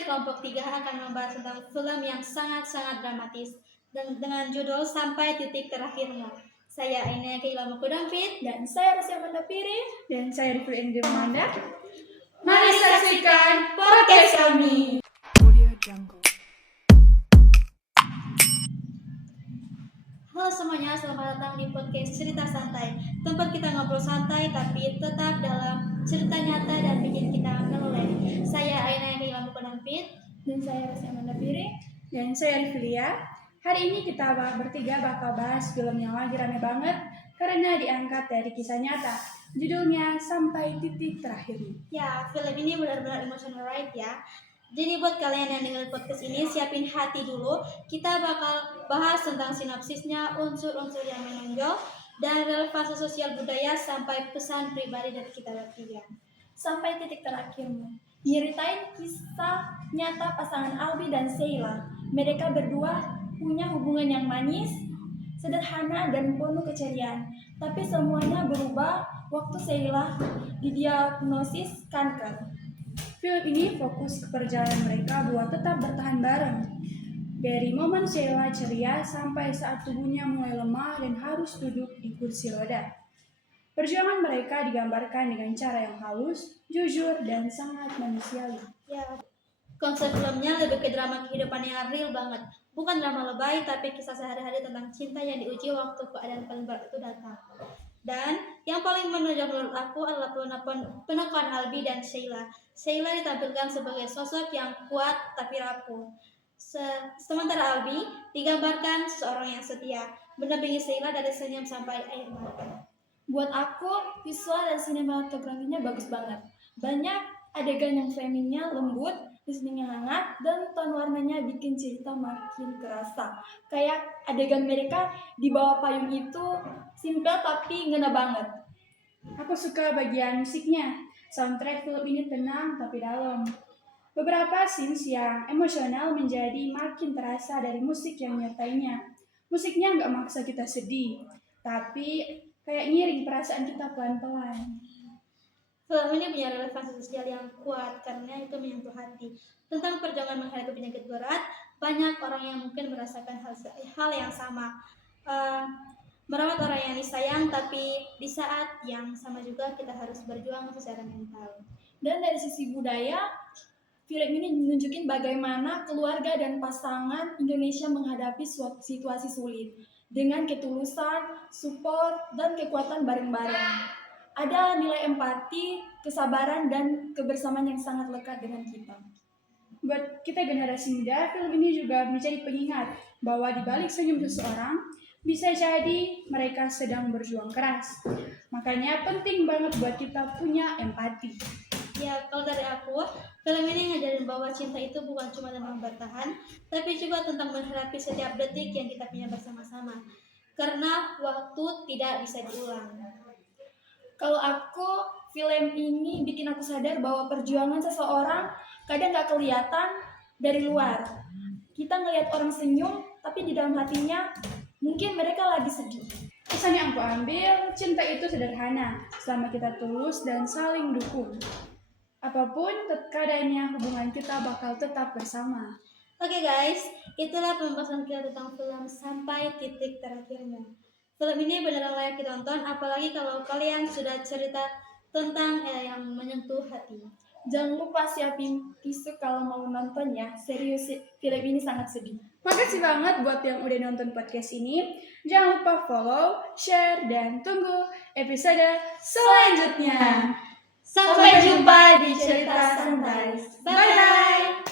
dari kelompok 3 akan membahas tentang film yang sangat-sangat dramatis dengan judul Sampai Titik Terakhirmu. Saya Aina Keilama Kudampit dan saya Rasya Mandapiri dan saya Rifli Indri Manda. Mari saksikan podcast kami. Audio Jungle. Halo semuanya, selamat datang di podcast Cerita Santai. Tempat kita ngobrol santai tapi tetap dalam cerita nyata dan bikin kita meleleh. Saya Aina Keilama Kudampit dan saya Rasya Mandapiri dan saya Riflia. Hari ini kita bertiga bakal bahas film yang lagi rame banget karena diangkat dari kisah nyata. Judulnya Sampai Titik Terakhirmu. Ya, film ini benar-benar emotional right ya. Jadi buat kalian yang dengar podcast ini, siapin hati dulu. Kita bakal bahas tentang sinopsisnya, unsur-unsur yang menonjol, dan relevansi sosial budaya sampai pesan pribadi dari kita bertiga. Sampai Titik Terakhirmu nyeritain kisah nyata pasangan Albi dan Sheila. Mereka berdua punya hubungan yang manis, sederhana, dan penuh keceriaan. Tapi semuanya berubah waktu Sheila didiagnosis kanker. Film ini fokus ke perjalanan mereka buat tetap bertahan bareng. Dari momen Sheila ceria sampai saat tubuhnya mulai lemah dan harus duduk di kursi roda. Perjuangan mereka digambarkan dengan cara yang halus, jujur, dan sangat manusiawi. Ya, konsep filmnya lebih ke drama kehidupan yang real banget. Bukan drama lebay, tapi kisah sehari-hari tentang cinta yang diuji waktu keadaan paling berat itu datang. Dan yang paling menonjol menurut aku adalah penekanan Albi dan Sheila. Sheila ditampilkan sebagai sosok yang kuat tapi rapuh. Sementara Albi digambarkan seseorang yang setia, mendampingi Sheila dari senyum sampai air mata. Buat aku, visual dan sinematografinya bagus banget. Banyak adegan yang framingnya lembut, listeningnya hangat, dan tone warnanya bikin cerita makin kerasa. Kayak adegan mereka di bawah payung itu simpel tapi ngena banget. Aku suka bagian musiknya. Soundtrack film ini tenang tapi dalam. Beberapa scenes yang emosional menjadi makin terasa dari musik yang menyertainya. Musiknya nggak maksa kita sedih, tapi kayak ngiring perasaan kita pelan-pelan. Film ini punya relevansi sosial yang kuat karena itu menyentuh hati. Tentang perjuangan menghadapi penyakit berat, banyak orang yang mungkin merasakan hal yang sama. Merawat orang yang disayang, tapi di saat yang sama juga kita harus berjuang secara mental. Dan dari sisi budaya, film ini menunjukin bagaimana keluarga dan pasangan Indonesia menghadapi situasi sulit dengan ketulusan, support, dan kekuatan bareng-bareng. Ada nilai empati, kesabaran, dan kebersamaan yang sangat lekat dengan kita. Buat kita generasi muda, film ini juga menjadi pengingat bahwa di balik senyum seseorang, bisa jadi mereka sedang berjuang keras. Makanya penting banget buat kita punya empati. Ya, kalau dari aku, film ini ngajarin bahwa cinta itu bukan cuma tentang bertahan, tapi juga tentang menghadapi setiap detik yang kita punya bersama-sama. Karena waktu tidak bisa diulang. Kalau aku, film ini bikin aku sadar bahwa perjuangan seseorang kadang gak kelihatan dari luar. Kita ngelihat orang senyum, tapi di dalam hatinya mungkin mereka lagi sedih. Pesan yang aku ambil, cinta itu sederhana, selama kita tulus dan saling dukung. Apapun keadaannya, hubungan kita bakal tetap bersama. Oke guys, itulah pembahasan kita tentang film Sampai Titik Terakhirmu. Film ini beneran layak ditonton, apalagi kalau kalian sudah cerita tentang yang menyentuh hati. Jangan lupa siapin tisu kalau mau nonton ya. Serius, film ini sangat sedih. Makasih banget buat yang udah nonton podcast ini. Jangan lupa follow, share, dan tunggu episode selanjutnya. Sampai jumpa di Cerita Santai. Bye-bye.